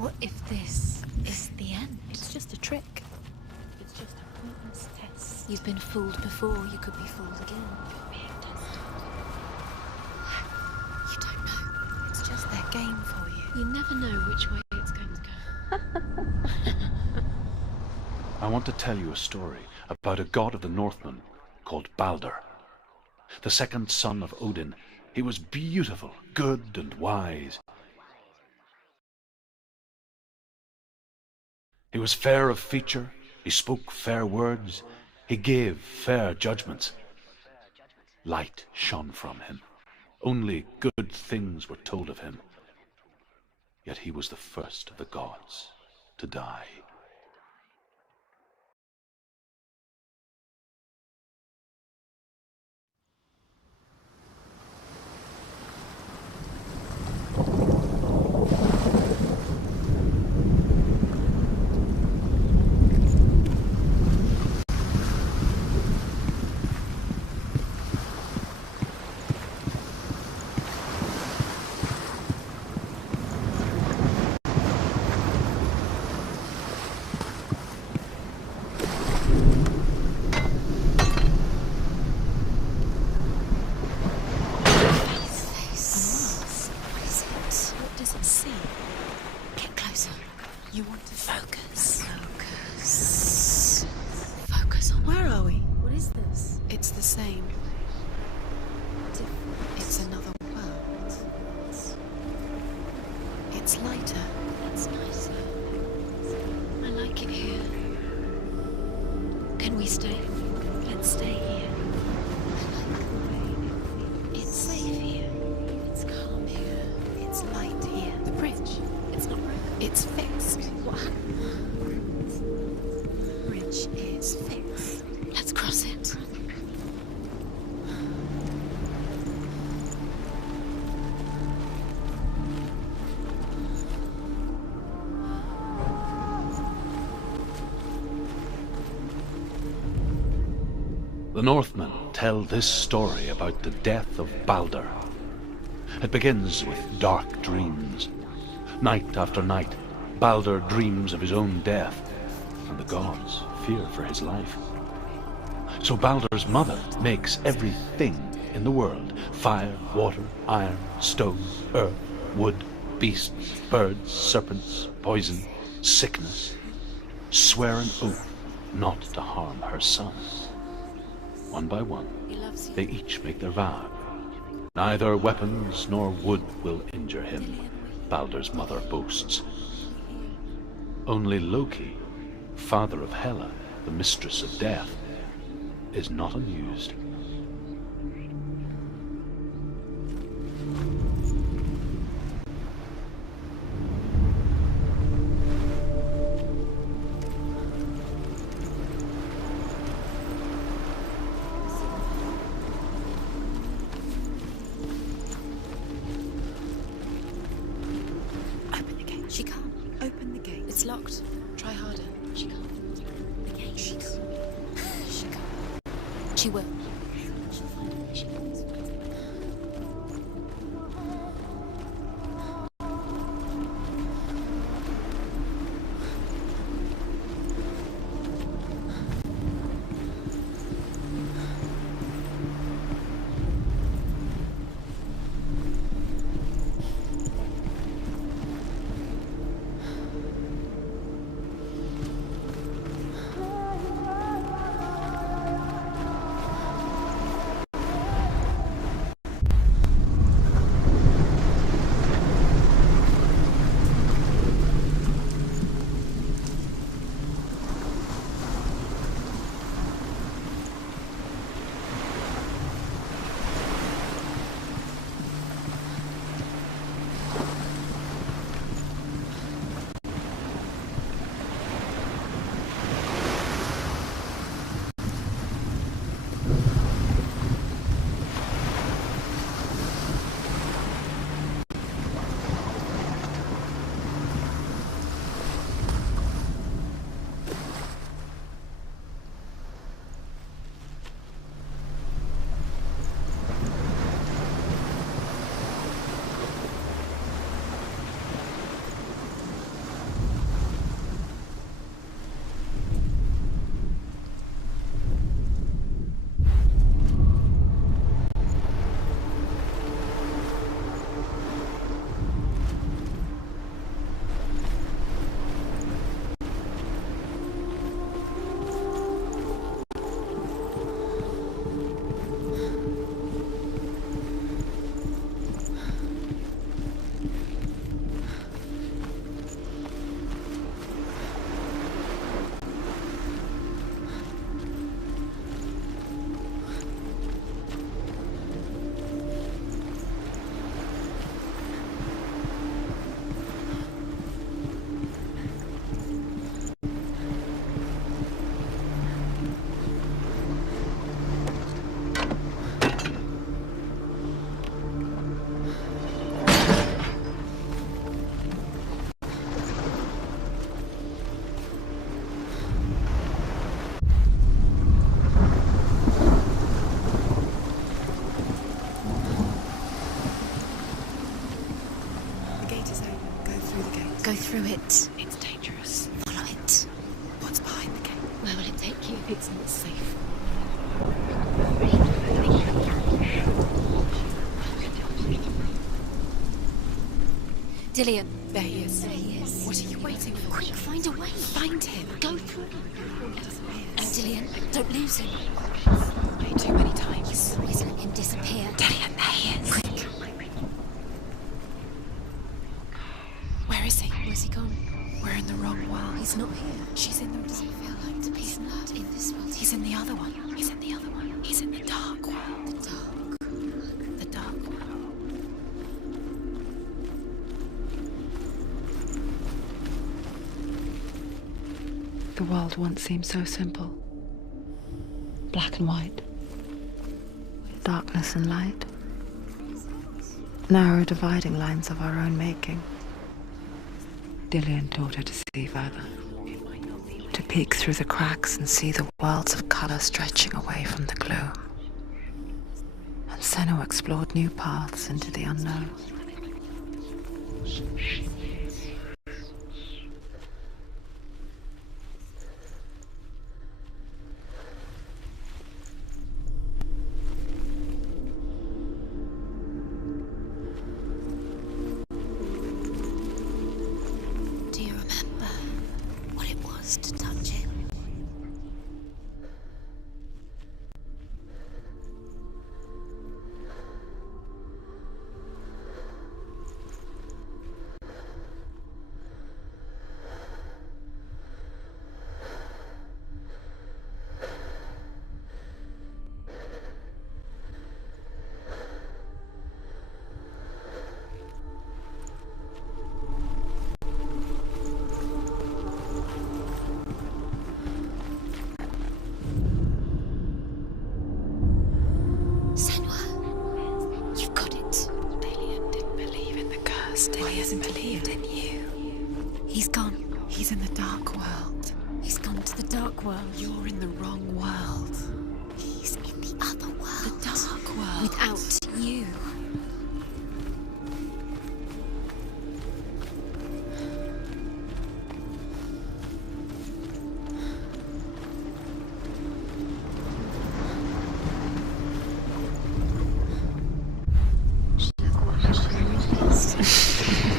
What if this is the end? It's just a trick. It's just a pointless test. You've been fooled before, you could be fooled again. You're being tested. You don't know. It's just their game for you. You never know which way it's going to go. I want to tell you a story about a god of the Northmen called Balder. The second son of Odin. He was beautiful, good and wise. He was fair of feature, he spoke fair words, he gave fair judgments. Light shone from him. Only good things were told of him. Yet he was the first of the gods to die. You want to focus. Focus. Focus on... Where are we? What is this? It's the same. It's another world. It's lighter. It's nicer. I like it here. Can we stay? Let's stay here. It's safe here. It's calm here. It's light here. The bridge. It's not broken. It's fixed. What happened? The bridge is fixed. Let's cross it. The Northmen tell this story about the death of Balder. It begins with dark dreams. Night after night, Balder dreams of his own death, and the gods fear for his life. So Balder's mother makes everything in the world: fire, water, iron, stone, earth, wood, beasts, birds, serpents, poison, sickness, swear an oath not to harm her son. One by one, they each make their vow. Neither weapons nor wood will injure him, Balder's mother boasts. Only Loki, father of Hela, the mistress of death, is not amused. Open the gate. She can't. Open the gate. It's locked. Try harder. She can't. The gate. She can't. She can't. She will. She'll find a way. She always finds a way. Go through it. It's dangerous. Follow it. What's behind the gate? Where will it take you? It's not safe. Dillian. There he is. There he is. What are you waiting for? Quick, find a way. Find him. Go through. Dillian, don't lose him. Way too many times. Please let him disappear. Dillian, there he is. Quick. Where is he? Where's he gone? We're in the wrong world. He's not here. She's in the Does it feel like to be not in this world? He's in the other one. He's in the other one. He's in the dark world. The dark. The dark world. The world once seemed so simple. Black and white. Darkness and light. Narrow dividing lines of our own making. Dillian taught her to see further. To peek through the cracks and see the worlds of color stretching away from the gloom. And Senua explored new paths into the unknown. Do you remember what it was to touch him? Senua, you've got it. Dillian didn't believe in the curse. Dillian believed in you. He's gone. He's in the dark world. He's gone to the dark world. You're in the wrong world. He's in the other world. The dark world. Without you.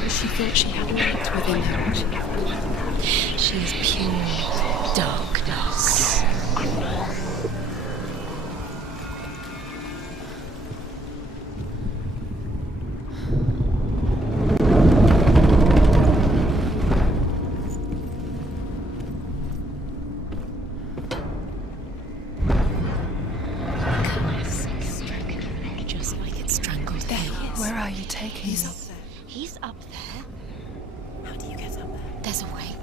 She thought she had light within her. She is pure darkness. Just like it strangled There him. he is. Where are you taking He's me? up there. He's up there. How do you get up there? There's a way.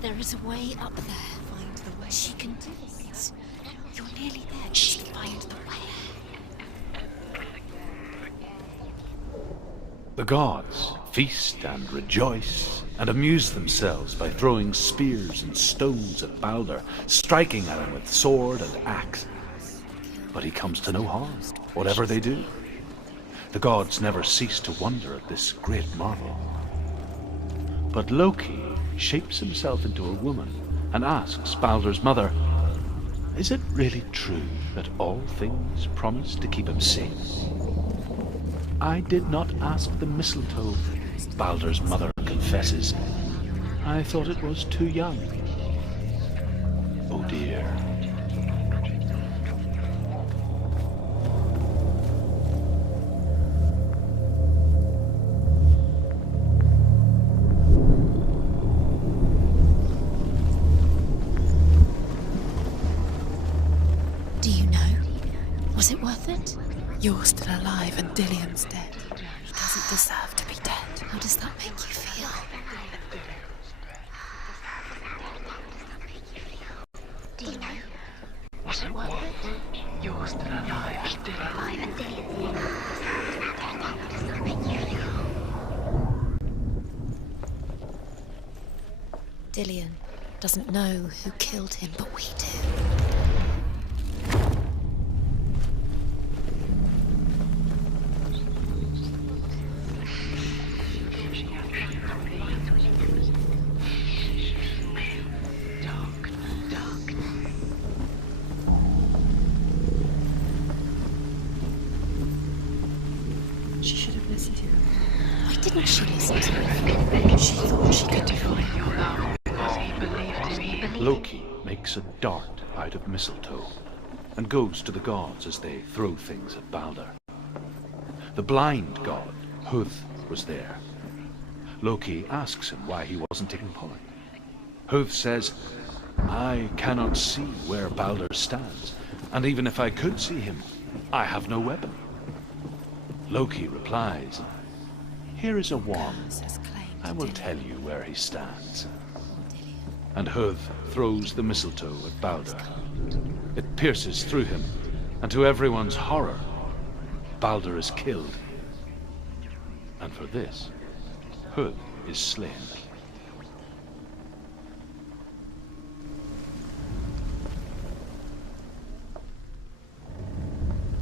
There is a way up there. Find the way. She can do it. You're nearly there. She can find the way. The gods feast and rejoice and amuse themselves by throwing spears and stones at Baldur, striking at him with sword and axe. But he comes to no harm, whatever they do. The gods never cease to wonder at this great marvel. But Loki shapes himself into a woman and asks Baldur's mother, "Is it really true that all things promise to keep him safe?" "I did not ask the mistletoe," Baldur's mother confesses. "I thought it was too young." Oh dear. Do you know? Was it worth it? You're still alive and Dillian's dead. He doesn't deserve to be dead. How does that make you feel? Do you know? Was it worth it? You're still alive and Dillian. Dillian doesn't know who killed him, but we do. didn't she listen to him? She thought she could define Your love because he believed in me. Loki makes a dart out of mistletoe and goes to the gods as they throw things at Balder. The blind god, Huth, was there. Loki asks him why he wasn't taking part. Huth says, I cannot see where Balder stands, and even if I could see him, I have no weapon. Loki replies, here is a wand. I will tell you where he stands. And Huth throws the mistletoe at Balder. It pierces through him, and to everyone's horror, Balder is killed. And for this, Huth is slain.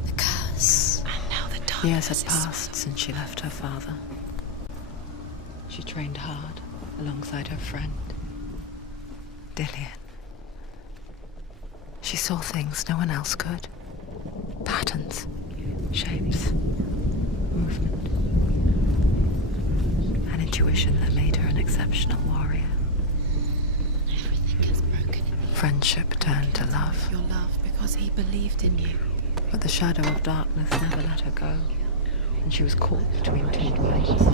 the curse. And now the darkness. Years had passed since she left her father. She trained hard alongside her friend, Dillian. She saw things no one else could. Patterns, shapes, movement. An intuition that made her an exceptional warrior. Everything has broken in you. Friendship turned to love, Your love because he believed in you. but the shadow of darkness never let her go, and she was caught between two worlds.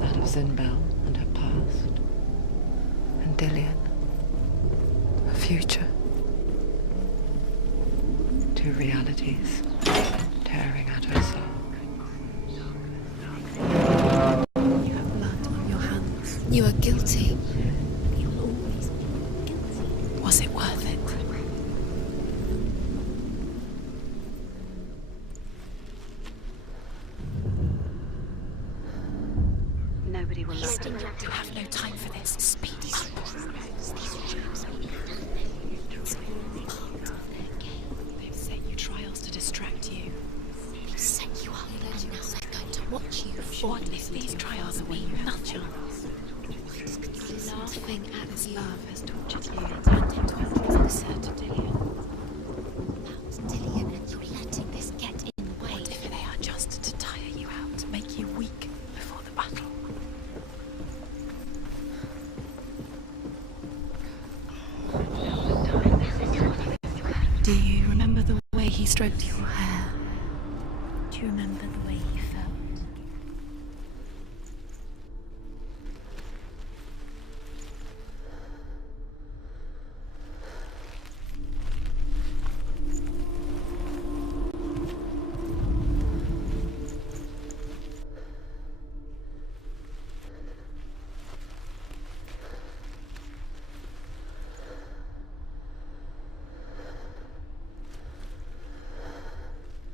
That of Zinbel and her past, and Dillian, her future. Two realities tearing at her soul. You have blood on your hands. You are guilty. You'll always be guilty. Was it worth it? Nobody will love You have no time for this. Speed up. They've set you trials to distract you. They've set you up, and now they're going to watch you. What if these trials mean nothing? Laughing at this love has tortured you and it tortured closer to Dillian. That was Dillian, and you're letting this get in the way. What if they are just to tire you out, make you weak before the battle? Do you remember the way he stroked your hair? Do you remember the way he felt?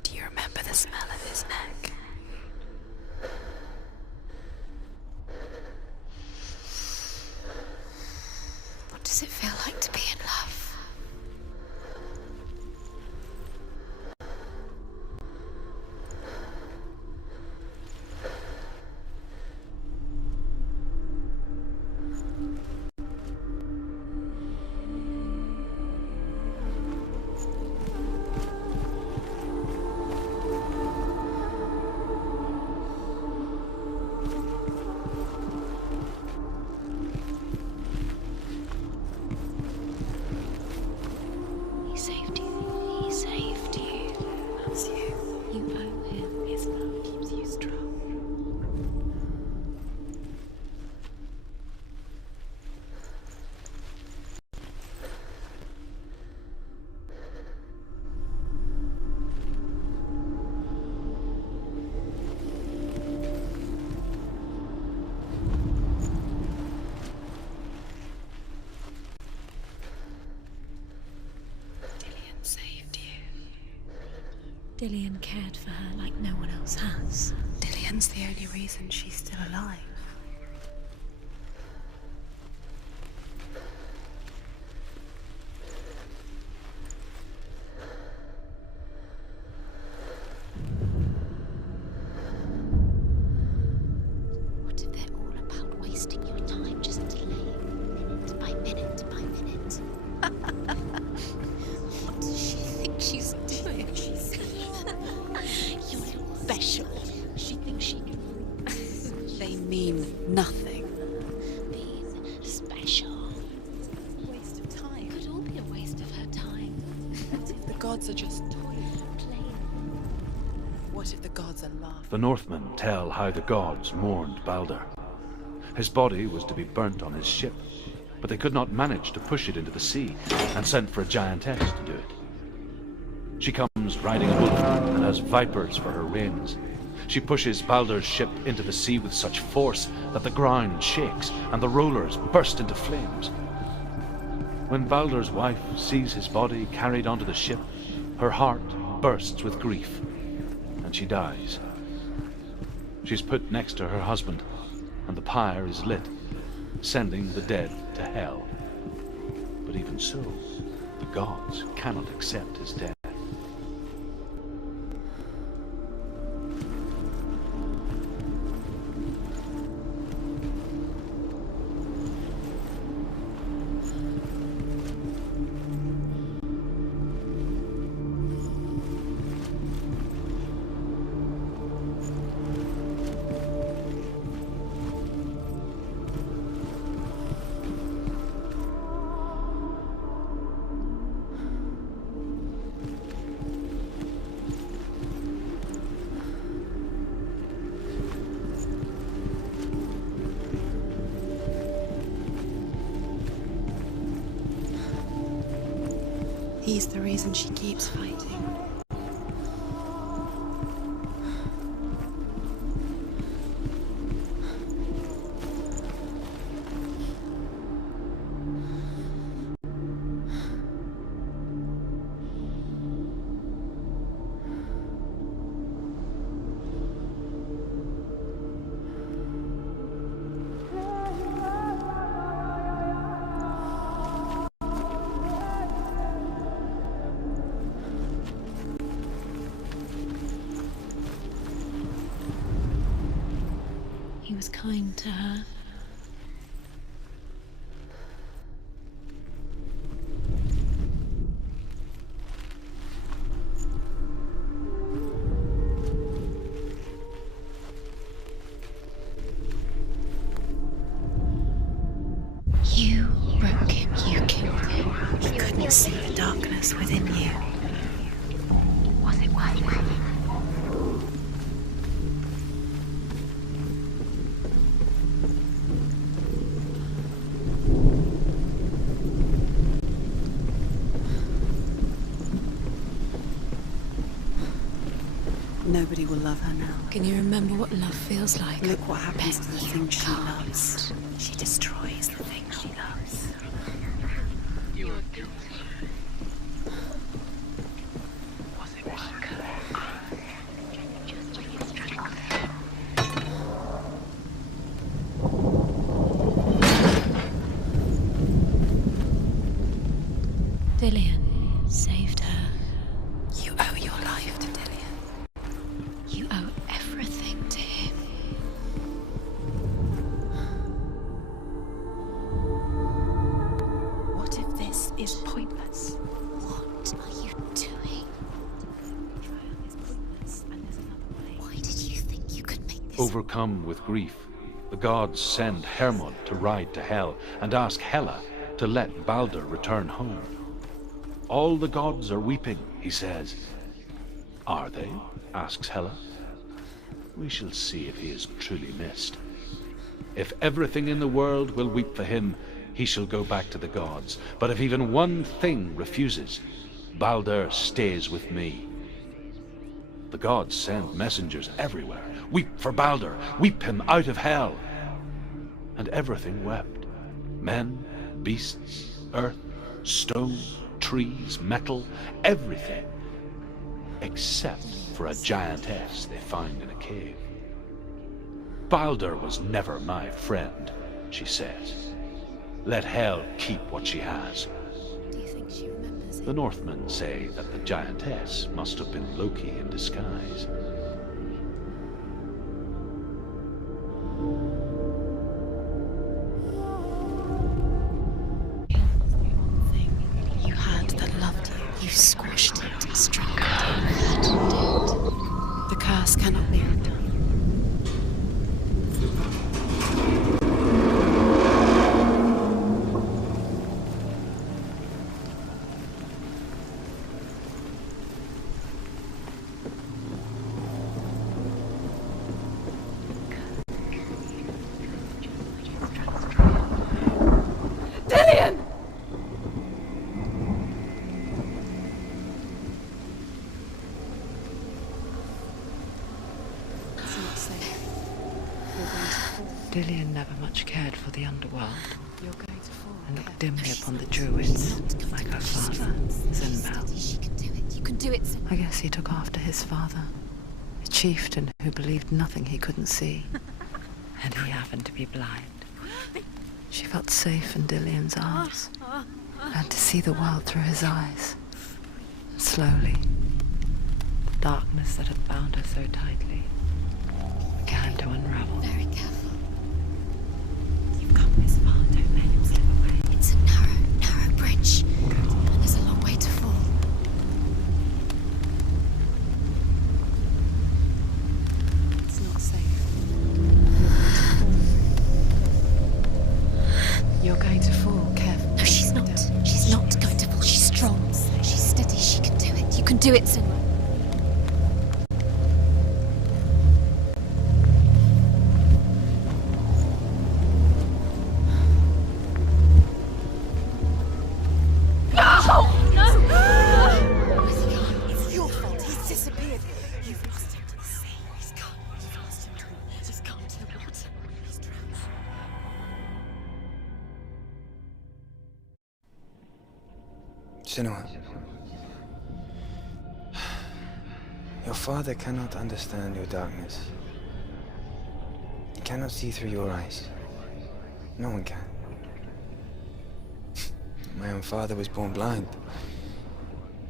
Do you remember the smell of his neck? What does it feel like to be in love? He saved you. He saved you. That's you. You owe him. His love keeps you strong. Dillian saved you. Dillian cared for her like no one else has. Dillian's the only reason she's still alive. What if they're all about wasting your time, just delaying minute by minute by minute? What does she think she's doing? You're special. She thinks she can mean nothing. Being special. Waste of time. Could all be a waste of her time. What if the gods are just toying? Playing. What if the gods are laughing? The Northmen tell how the gods mourned Balder. His body was to be burnt on his ship, but they could not manage to push it into the sea, and sent for a giantess to do it. She comes riding a wolf and has vipers for her reins. She pushes Balder's ship into the sea with such force that the ground shakes and the rollers burst into flames. When Balder's wife sees his body carried onto the ship, her heart bursts with grief, and she dies. She's put next to her husband, and the pyre is lit, sending the dead to hell. But even so, the gods cannot accept his death. He's the reason she keeps fighting. He was kind to her. You broke him, you killed him. He couldn't see the darkness within you. Was it worth it? Nobody will love her now. Can you remember what love feels like? Look what happens to the Bet thing you she can't. loves. She destroys the thing she loves. You were guilty. Was it work? Just with strength. Dillian saved her. You owe your life to Dillian. You owe everything to him. What if this is pointless? What are you doing? Trial is pointless, and there's another way. Why did you think you could make this? Overcome with grief, the gods send Hermod to ride to Hell and ask Hela to let Balder return home. All the gods are weeping, he says. Are they? Asks Hela. We shall see if he is truly missed. If everything in the world will weep for him, he shall go back to the gods. But if even one thing refuses, Balder stays with me. The gods send messengers everywhere. Weep for Balder, weep him out of hell. And everything wept. Men, beasts, earth, stone, trees, metal, everything. Except for a giantess they find in a cave. Balder was never my friend, she says. Let Hel keep what she has. Do you think she remembers The Northmen say that the giantess must have been Loki in disguise. thing you had that loved you? You squashed it, struck it. The curse cannot be undone. Dillian never much cared for the underworld You're going to fall. and looked dimly upon the druids, like her father, Senua. She can do it. You can do it. I guess he took after his father, a chieftain who believed nothing he couldn't see, and he happened to be blind. She felt safe in Dillian's arms, learned to see the world through his eyes. And slowly, the darkness that had bound her so tightly began to unravel. Very careful. You've come this far, don't let him slip away. It's a narrow bridge. And there's a long way to fall. It's not safe. You're going to fall, careful. No, she's not. She's not going to fall. She's strong. She's steady. She can do it. You can do it, Senua. Senua, your father cannot understand your darkness. He cannot see through your eyes. No one can. My own father was born blind.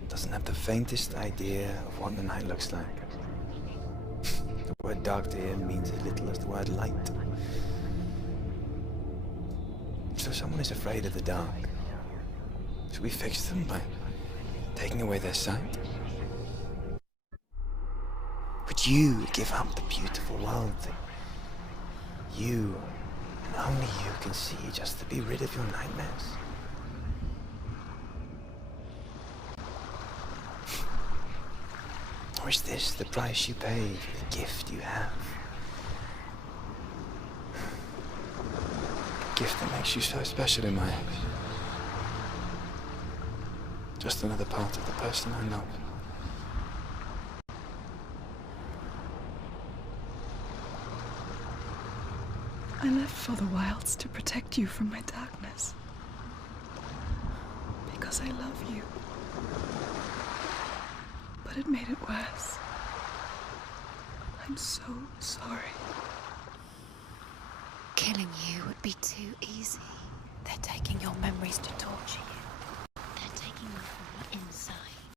Doesn't have the faintest idea of what the night looks like. The word dark to him means as little as the word light. So someone is afraid of the dark. Should we fix them by taking away their sight? Would you give up the beautiful world that you, and only you, can see just to be rid of your nightmares? Or is this the price you pay for the gift you have? A gift that makes you so special in my eyes. Just another part of the person I love. I left for the wilds to protect you from my darkness. Because I love you. But it made it worse. I'm so sorry. Killing you would be too easy. They're taking your memories to torture you. They're taking them from inside.